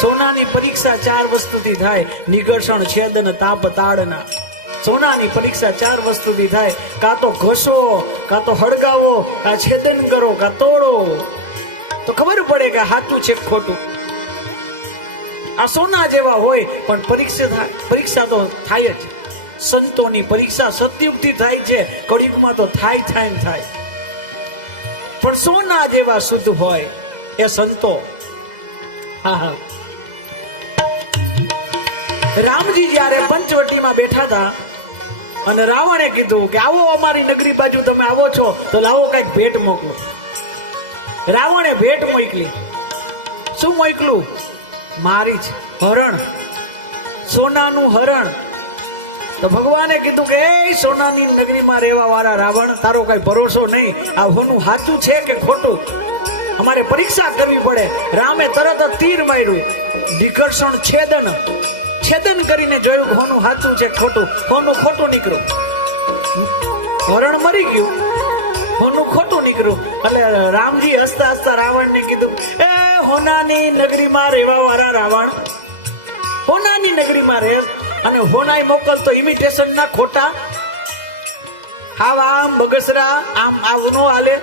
સોનાની પરીક્ષા ચાર વસ્તુથી થાય, નિઘર્ષણ, છેદન, તાપ, તાડના. સોનાની પરીક્ષા ચાર વસ્તુથી થાય, કાં તો ઘસો, કાં તો હળગાવો, કાં છેદન કરો, કાં તોડો. તો ખબર પડે કે હાચું છે ખોટું? આ સોના જેવા હોય, પણ પરીક્ષા પરીક્ષા તો થાય જ. સંતોની પરીક્ષા સતયુગથી થાય છે, કળિયુગમાં તો થાય થાય ને થાય. પણ સોના જેવા શુદ્ધ હોય એ સંતો. હા હા. રામજી જ્યારે પંચવટીમાં બેઠા હતા, અને રાવણે કીધું કે, આવો અમારી નગરી બાજુ તમે આવો છો, તો લાવો કંઈક ભેટ મોકલો. રાવણે ભેટ મોકલી. શું મોકલું? મારી જ હરણ. સોનાનું હરણ. તો ભગવાને કીધું કે, એ સોનાની નગરીમાં રહેવા વાળા રાવણ, તારો કઈ ભરોસો નહીં. આ હોનું સાચું છે કે ખોટું? અમારે પરીક્ષા કરવી પડે. રામે તરત જ તીર માર્યું. વિકર્ષણ છેદન. છેદન કરીને જોયું હોનું સાચું છે ખોટું. હોનું ખોટું નીકળ્યું. હરણ મરી ગયું. હોનું ખોટું નીકળ્યું. એટલે રામજી હસતા હસતા રાવણને કીધું, એ હોનાની નગરીમાં રહેવા વાળા રાવણ, હોનાની નગરીમાં રહે અને હોનાઈ મોકલતો ઇમિટેશન ના ખોટા. હાવ આમ બગસરા, આમ આવનો આલે.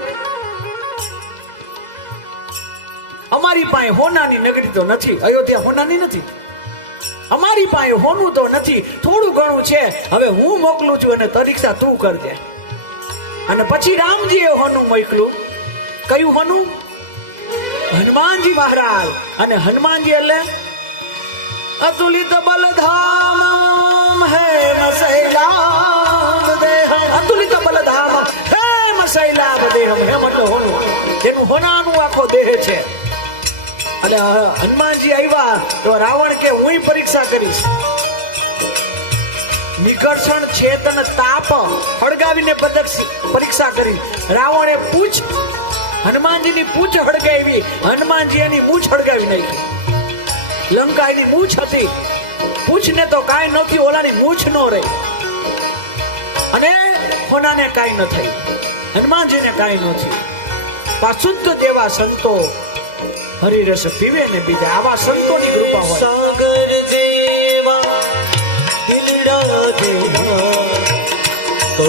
અમારી પાસે હોનાની નગરી તો નથી, અયોધ્યા હોનાની નથી. અમારી પાસે હોનું તો નથી, થોડું ઘણું છે. હવે હું મોકલું છું અને પરીક્ષા તું કરજે. અને પછી રામજીએ હોનું મોકલું. કયું હોનું? હનુમાનજી મહારાજ. અને હનુમાનજી એટલે? અતુલિત બલધામ હે મસૈલાબ દેહ અતુલિત બલધામ હે મસૈલાબ દેહમ. હે મતલબ હોનું. જેનું હોનાનું આખો દેહ છે. એટલે હનુમાનજી આવ્યા તો રાવણ કે, હું પરીક્ષા કરીશ. નિકર્ષણ, ચેતન, તાપ હળગાવીને પરીક્ષા કરી. રાવણે પૂછ, હનુમાનજીની પૂછ હળગાવી. હનુમાનજી એની મૂછ હળગાવી નાખી. લંકા એની મૂછ હતી. પૂછને તો કાંઈ નથી ઓલાની મૂછ નો રહી. અને હોનાને કાંઈ ન થઈ. હનુમાનજીને કાંઈ ન થયું. પાશુદ્ધ જેવા સંતો હરિરસ પીવે ને બીજા આવા સંતોની કૃપા હોય. સાગર જેવા દિલડા દેવા તો